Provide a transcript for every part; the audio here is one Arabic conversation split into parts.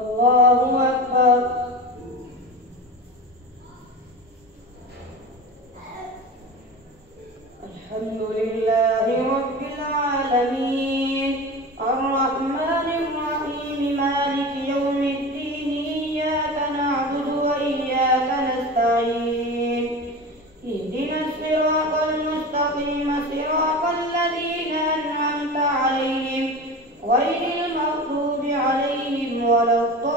الله أكبر. الحمد لله رب العالمين الرحمن الرحيم مالك يوم الدين إياك نعبد وإياك نستعين اهدنا الصراط المستقيم صراط الذين أنعمت عليهم غير المغضوب عليهم ولا الضالين.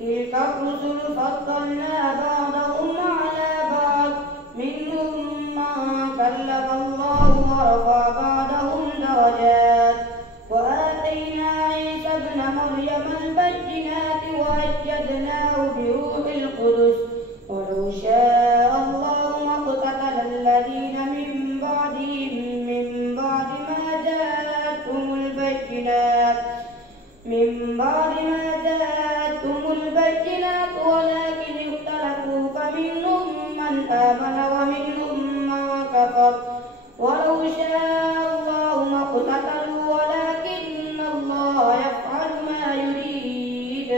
تلك الرسل فضلنا بعضهم على بعض منهم من كلم الله ورفع بعضهم درجات وآتينا عيسى ابن مريم البينات وأيدناه بروح القدس ولو شاء الله ما اقتتل الذين من بعدهم من بعد ما جاءتهم البينات ولكن اختلفوا فمنهم من آمن ومنهم من كفر ولو شاء الله ما اقتتلوا ولكن الله يفعل ما يريد.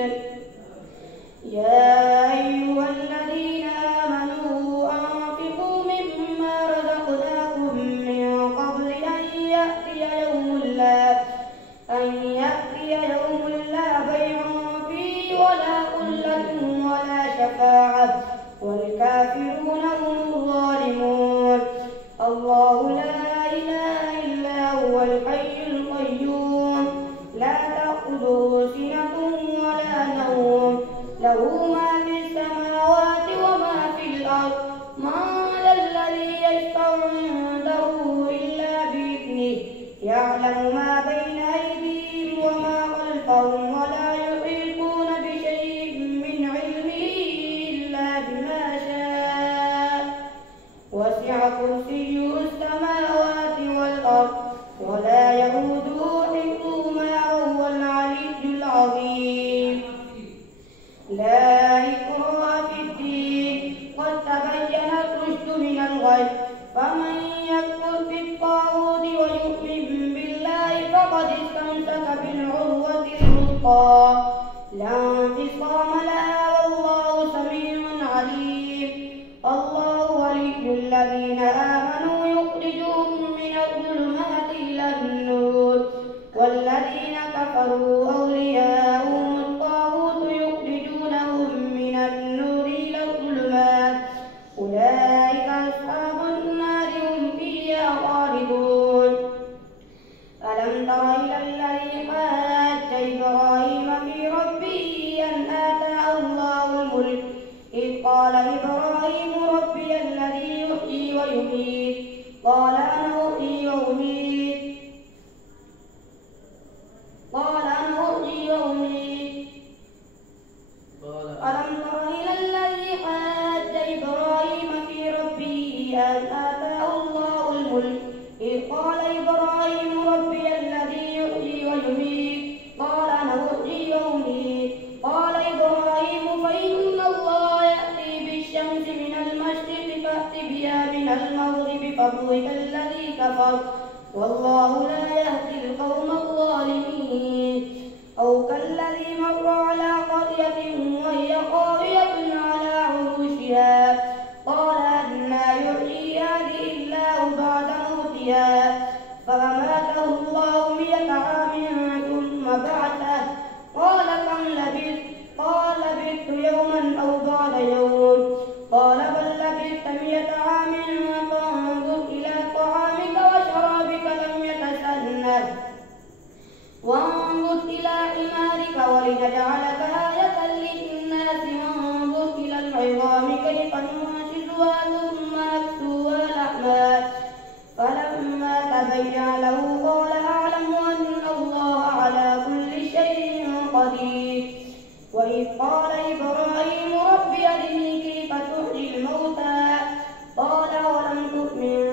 يا أيها الذين آمنوا أنفقوا مما رزقناكم من قبل أن يأتي يوم لا بيع فيه ولا خلة ولا شفاعة والكافرون هم الظالمون. الله لا إله إلا هو الحي القيوم لا تأخذه سنة ولا نوم له ما في السماوات وما في الأرض من ذا الذي يشفع عنده إلا بإذنه يعلم ما بين أيديهم وما خلفهم ولا يحيطون بشيء من علمه إلا بما شاء وسع كرسيه السماوات والأرض ولا يئوده حفظهما وهو العلي العظيم. لا إكراه في الدين قد تبين الرشد من الغي فمن يكفر بالطاغوت ويؤمن بالله فقد استمسك بالعروة الوثقى لا انفصام لها والله سميع عليم. الله ولي الذين آمنوا يخرجهم من الظلمات إلى النور والذين كفروا أولياءهم الطاغوت يخرجونهم من النور إلى الظلمات أولئك أصحاب النار هم فيها خالدون. ألم تر إلى الذي حاج إبراهيم في ربه أن آتاه الله الملك إذ قال إبراهيم ربي الذي يحيي ويميت قال أنا أحيي وأميت ألم تر إلى الذي حاج إبراهيم في ربه أن آتاه الله الملك إذ قال إبراهيم ربي الذي يحيي ويميت قال أنا أحيي وأميت قال إبراهيم فإن الله يأتي بالشمس من المشرق فأت بها من المغرب فبهت الذي كفر والله لا يهدي القوم الظالمين. أو كالذي مر على قرية وهي خاوية على عروشها قال أنى يحيي هذه الله بعد موتها فأماته الله 100 عام ثم بعثه قال كم لبثت قال لبثت يوما أو بعد يوم قال بل لبثت 100 عام فانظر إلى طعامك وشرابك لم يتسنه وانظر إلى حمارك ولنجعلك آية للناس وانظر إلى العظام كيف ننشزها ثم نكسوها لحما فلما تبين له قال أعلم أن الله على كل شيء قدير. وإذ قال إبراهيم رب أرني كيف تحيي الموتى قال ولم تؤمن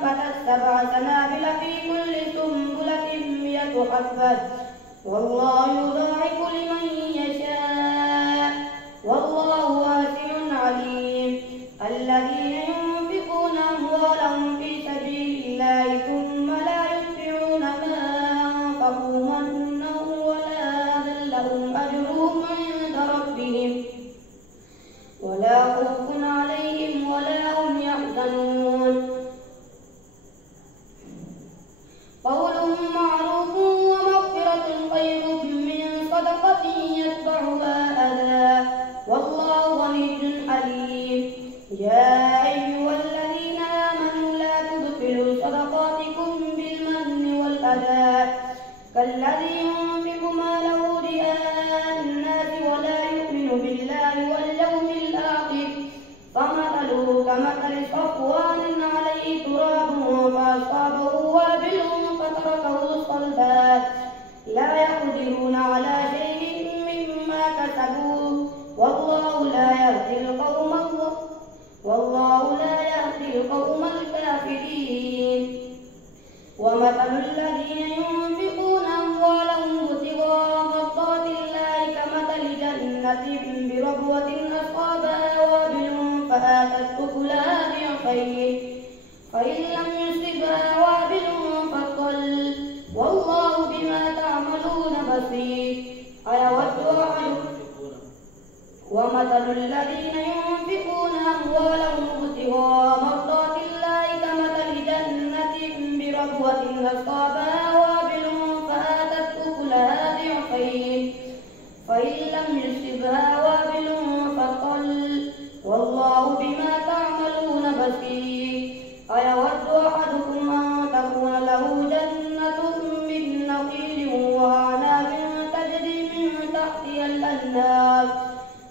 فأنبتت 7 سنابل في كل سنبلة 100 حبة والله يضاعف لمن يشاء والله واسع عليم. الذين ينفقون أموالهم في سبيل الله ثم لا يتبعون ما أنفقوا منا ولا أذى لهم أجرهم عند ربهم ولا خوف عليهم ولا هم يحزنون. قول معروف ومغفرة خير من صدقة يتبعها أذى والله غني حليم. يا أيها الذين آمنوا لا تبطلوا صدقاتكم بالمن والأذى كالذي ينفق ماله رئاء الناس ولا يؤمن بالله واليوم الآخر فمثله كمثل صفوان عليه تراب فأصابه وابل فتركه صلبا لا يقدرون على شيء مما كسبوا والله لا يهدي القوم الكافرين. ومثل الذين ينفقون أموالهم ابتغاء مرضات الله كمثل جنة بربوة أصابها وابل فآتت أكلها ضعفين فإن لم يصبها وابل فطل والله بما تعملون بصير. ومثل الذين ينفقون أموالهم ابتغاء مرضات الله كمثل جنة بربوة أصابها وابل فآتت أكلها ضعفين فإن لم يصبها وابل فطل والله بما تعملون بصير. أيود أحدكم أن تكون له جنة من نخيل وأعناب تجري من تحتها الأنهار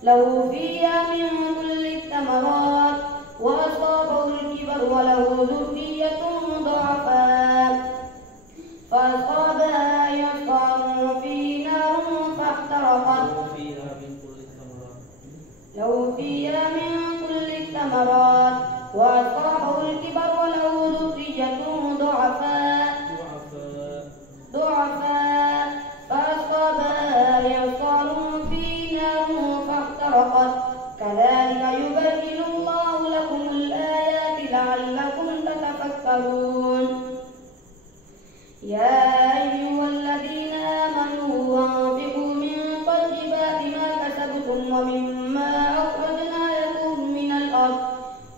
له فيها من كل الثمرات وأصابه الكبر وله ذرية ضعفاء فأصابها إعصار فيه نار فاحترقت له فيها من كل الثمرات وأصابه الكبر وله ذرية ضعفاء فأصابها إعصار فيه نار فاحترقت كذلك يبين الله لكم الآيات لعلكم تتفكرون. يا أيها الذين آمنوا أنفقوا من طيبات ما كسبتم ومما أخرجنا لكم من الأرض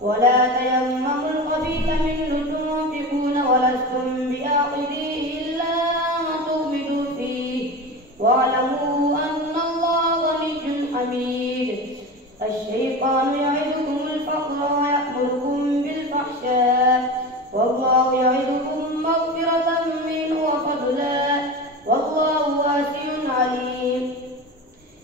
ولا تيمموا الخبيث منه تنفقون ولستم بآخذيه إلا أن تغمضوا فيه واعلموا أن الله غني حميد. الشيطان يعدكم الفقر ويأمركم بالفحشاء والله يعدكم مغفرة منه وفضلا والله واسع عليم.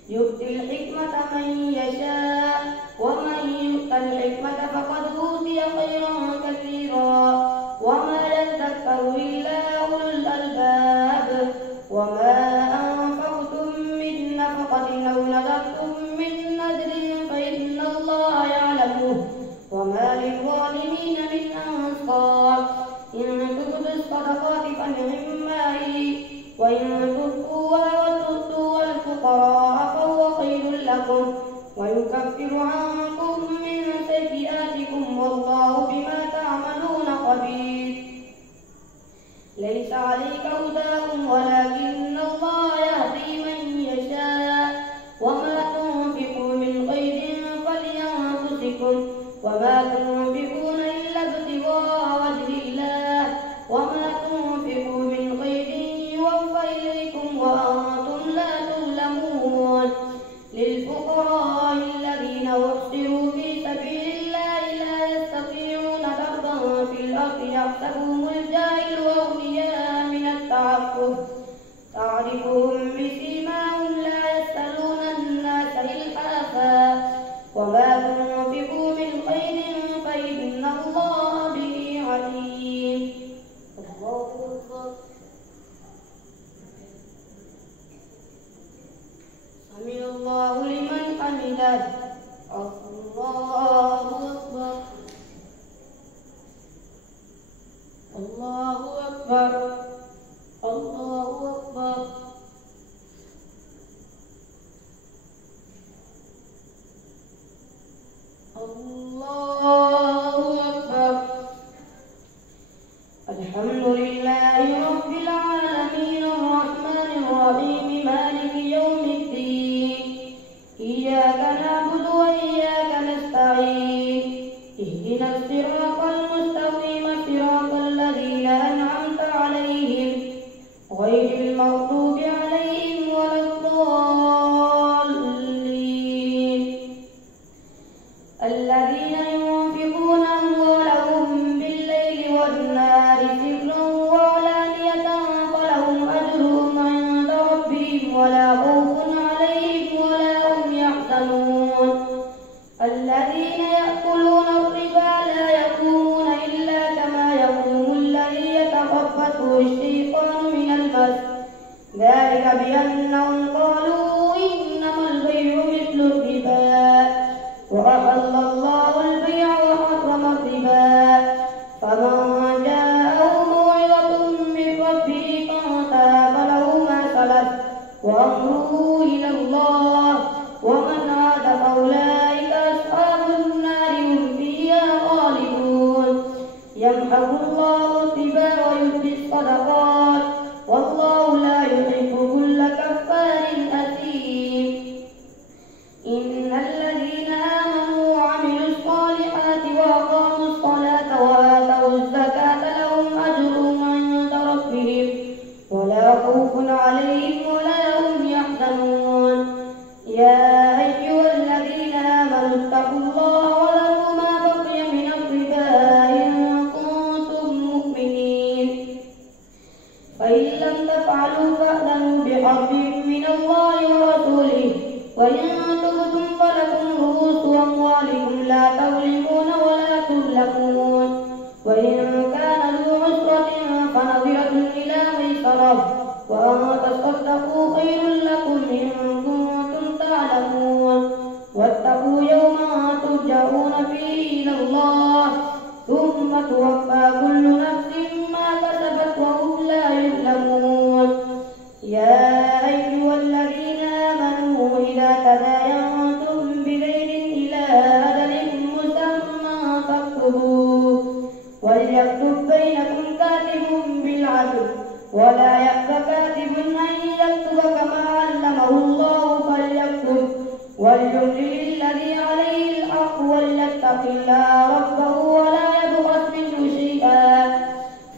يؤتي الحكمة من يشاء ومن يؤت الحكمة فقد أوتي خيرا كثيرا وما يذكر إلا أولو الألباب. وما أنفقتم من نفقة أو نذرتم من نذر فإن الله يعلمه وما للظالمين من أنصار. إن تبدوا الصدقات فنعما هي وإن تخفوها وتؤتوها الفقراء فهو خير لكم ويكفر عنكم من سيئاتكم والله بما تعملون خبير. ليس عليك هداهم ولكن الله يهدي من يشاء وما تنفقوا من خير فلأنفسكم وما تنفقون إلا ابتغاء وجه الله وما تنفقوا من خير يوفى إليكم وأنتم لا تظلمون. للفقراء الذين أحصروا في سبيل الله لا يستطيعون ضربا في الأرض يحسبهم الجاهل أغنياء من التعفف تعرفهم بسيماهم لا يسألون الناس إلحافا وما تنفقوا من خير فإن الله به عليم. الله أكبر. سمع الله لمن حمده. الله أكبر. الله أكبر الله أكبر. الله أكبر. الحمد لله رب العالمين الرحمن الرحيم مالك يوم الدين إياك نعبد وإياك نستعين اهدنا الصراط المستقيم صراط الذين أنعمت عليهم غير المغضوب عليهم ولا الضالين. الذين ينفقون أموالهم بالليل والنهار سرا وعلانية فلهم أجرهم عند ربهم ولا خوف عليهم ولا هم يحزنون. الذين يأكلون الربا لا يقومون إلا كما يقوم الذي يتخبطه الشيطان من المس ذلك بأنهم قالوا إنما البيع مثل الربا وأحل الله البيع وحرم الربا. فمن جاءه موعظة من ربه فانتهى فله ما سلف وأمره إلى الله ومن عاد فأولئك أصحاب النار هم فيها خالدون. يمحق الله الربا ويربي الصدقات والله لا يحب كل كفار أثيم. إن الذين آمنوا وعملوا الصالحات وأقاموا الصلاة وآتوا الزكاة لهم أجرهم عند ربهم ولا خوف عليهم ولا هم يحزنون. يا أيها الذين آمنوا اتقوا الله وذروا ما بقي من الربا إن كنتم مؤمنين فإن لم تفعلوا فأذنوا بحرب من الله ورسوله وإن تبتم فلكم رؤوس أموالكم لا تظلمون ولا تظلمون. وإن كان ذو عسرة فنظرة إلى ميسرة وأن تصدقوا خير لكم إن كنتم تعلمون. واتقوا يوما ترجعون فيه إلى الله ثم توفى كل نفس ما كسبت وهم لا يظلمون. يا أيها الذين آمنوا إذا تداينتم بدين إلى أجل مسمى فاكتبوه وليكتب بينكم كاتب بالعدل ولا يأب كاتب أن يكتب كما علمه الله فليكتب وليملل الذي عليه الحق وليتق الله ربه ولا يبخس منه شيئا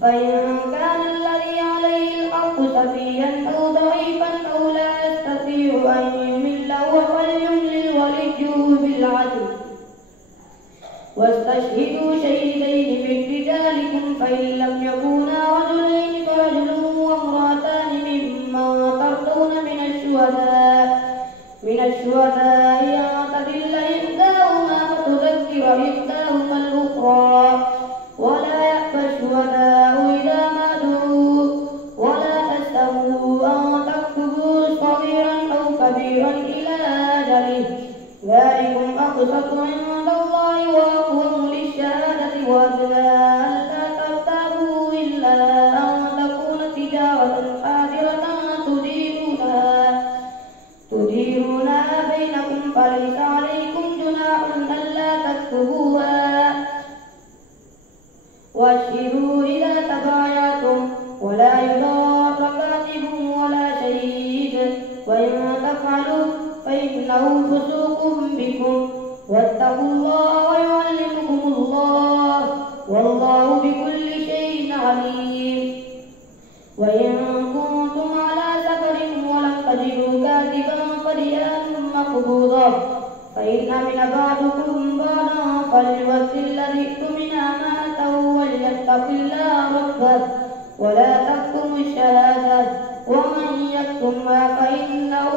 فإن كان الذي عليه الحق سفيها أو ضعيفا أو لا يستطيع أن يمل فليملل وليه بالعدل. واستشهدوا شهيدين من رجالكم فإن لم يكونا رجلين فرجل وامرأتان ممن ترضون من الشهداء أن تضل إحداهما فتذكر إحداهما الأخرى ولا يأبى الشهداء إذا ما دعوا ولا تسأموا أن تكتبوا صغيرا أو كبيرا إلى أجله ذلكم أقسط عند الله وأقوم للشهادة وأدنى ألا ترتابوا إلا أن تكون تجارة حاضرة تديرونها بينكم فليس عليكم جناح ألا تكتبوها. واشهدوا إذا تبايعتم ولا يضار كاتب ولا شهيد وإن تفعلوا فإنه فسوق بكم واتقوا الله ويعلمكم الله والله بكل شيء عليم. وإن كنتم على سفر ولم تجدوا كاتبا فرهان مقبوضة فإن من بعضكم بعضا فليؤد الذي اؤتمن أمانته وليتق الله ربه ولا تكتموا الشهادة ومن يكتمها فإنه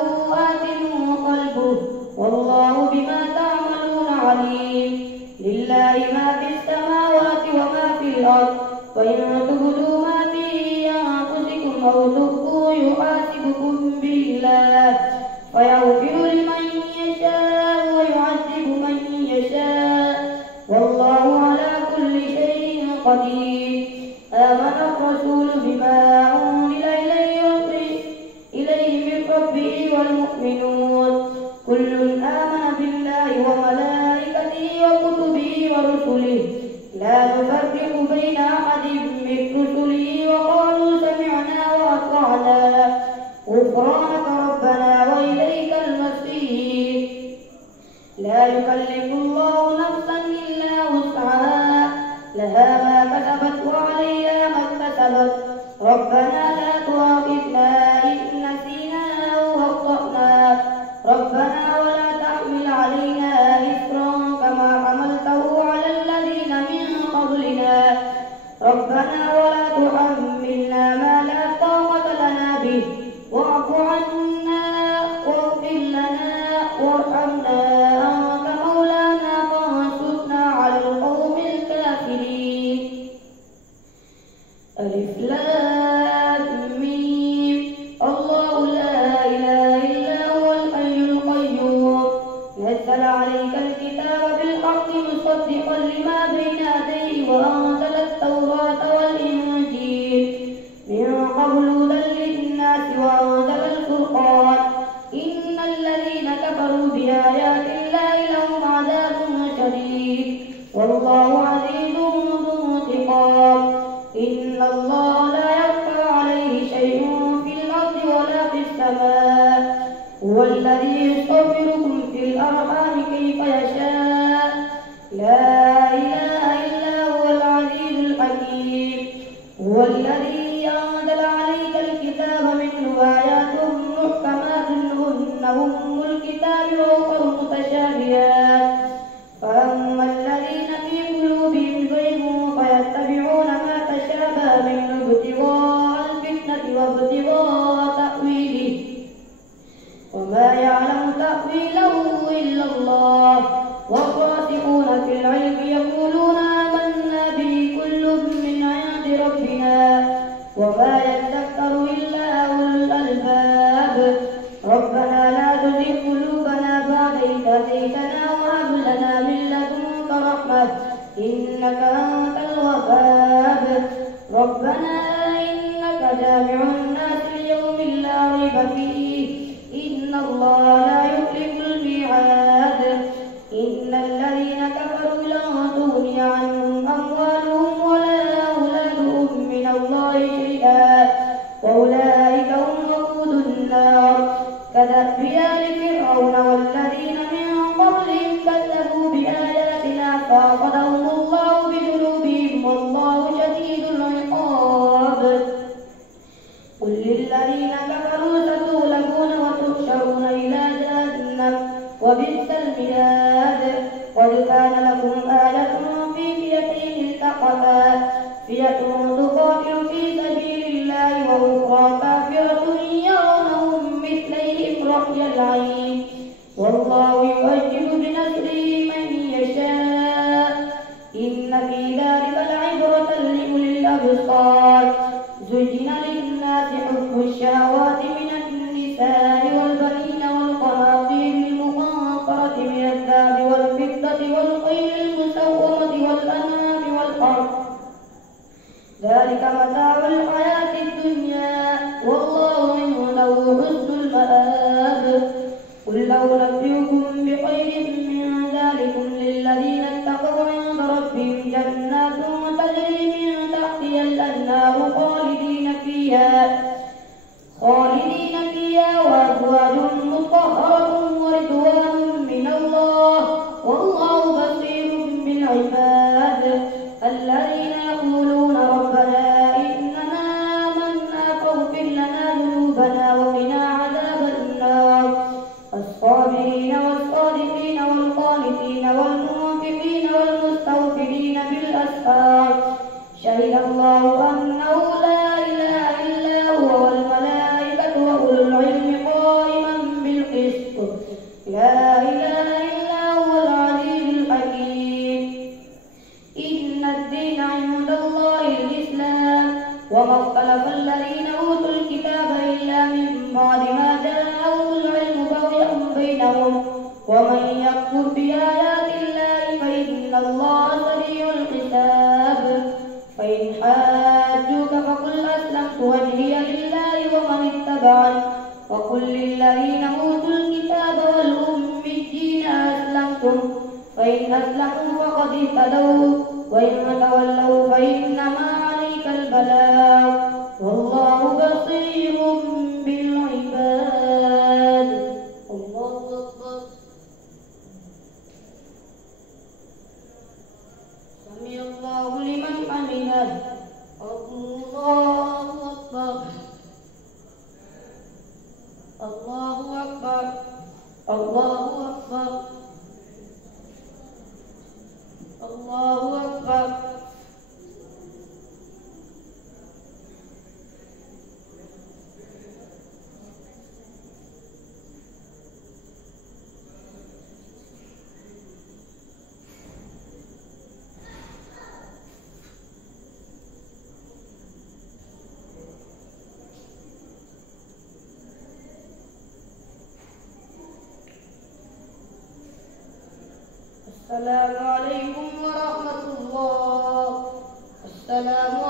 آثم قلبه والله بما تعملون عليم. لله ما في السماوات وما في الأرض وإن تبدوا ما في أنفسكم أو تخفوه يحاسبكم بالله فيغفر لمن يشاء ويعذب من يشاء والله على كل شيء قدير. كسبت ربنا لا تؤاخذنا إن نسينا أو أخطأنا ربنا ولا تحمل علينا إصرا كما حملته على الذين من قبلنا ربنا ولا تحملنا ما لا طاقة لنا به واعف عنا واغفر لنا وارحمنا أنت مولانا فانصرنا على القوم الكافرين. ألف لام ميم الله لا إله إلا هو الحي القيوم نزل عليك الكتاب بالحق مصدقا لما بين يديه وأنزل التوراة والإنجيل من قبل هدى للناس وأنزل الفرقان إن الذين كفروا بآيات الله لهم عذاب شديد والله عزيز ذو انتقام. إن الله لا يخفى عليه شيء في الأرض ولا في السماء هو الذي يصوركم في الأرحام كيف يشاء لا إله إلا هو العزيز الحكيم. هو الذي أنزل عليك الكتاب منه آيات محكمات هن أم الكتاب وأخر متشابهات فأما الذين في قلوبهم زيغ فيتبعون ما تشابه منه ابتغاء الفتنة وابتغاء تأويله وما يعلم تأويله إلا الله والراسخون في العلم يقولون آمنا به كل من عند ربنا وما يذكر إلا أولو الألباب. ربنا لا تزغ قلوبنا بعد إذ هديتنا وهب لنا من لدنك رحمة إنك أنت الوهاب. ربنا إنك جامع الناس ليوم لا ريب فيه إن الله لا يخلف الميعاد. إن الذين كفروا لن تغني عنهم أموالهم ولا أولادهم من الله شيئا وأولئك هم وقود النار كدأب آل فرعون والذين من قبلهم كذبوا بآياتنا فأخذهم الله بذنوبهم والله شديد العقاب. قل للذين كفروا ستغلبون وتحشرون إلى جهنم وبئس المهاد. قد كان لكم آية في فئتين التقتا فئة تقاتل في سبيل الله وأخرى كافرة يرونهم مثليهم رأي العين والله يؤيد بنصره من يشاء إن في ذلك لعبرة لأولي الأبصار. زين للناس حب الشهوات من النساء والبنين والقناطير المقنطرة من الذهب والفضة والخيل المسومة والأنعام والحرث ذلك متاع الحياة الدنيا والله عنده حسن المآب. قل لو نبئكم بخير من ذلكم للذين اتقوا عند ربهم جنات تجري من تحتها الأنهار خالدين فيها وأزواج مطهرة ورضوان من الله والله بصير بالعباد. الذين يقولون ربنا إننا آمنا فاغفر لنا ذنوبنا وقنا عذاب النار. الصابرين والصادقين والقانتين والمنفقين والمستغفرين بالأسحار شهد الله أنه لا إله إلا هو والملائكة وأولو العلم قائما بالقسط لا إله إلا هو العزيز الحكيم. إن الدين عند الله الإسلام وما اختلف الذين أوتوا الكتاب إلا من بعد ما جاءهم العلم بغيا بينهم ومن يكفر بآيات الله فإن الله سريع الحساب. فإن حاجوك فقل أسلمت وجهي لله ومن اتبعني وقل للذين أوتوا الكتاب والأميين أسلمتم فإن أسلموا فقد اهتدوا وإن تولوا فإنما عليك البلاغ والله بصير بالعباد. الله أكبر. سمع الله لمن حمده. الله السلام عليكم ورحمة الله. السلام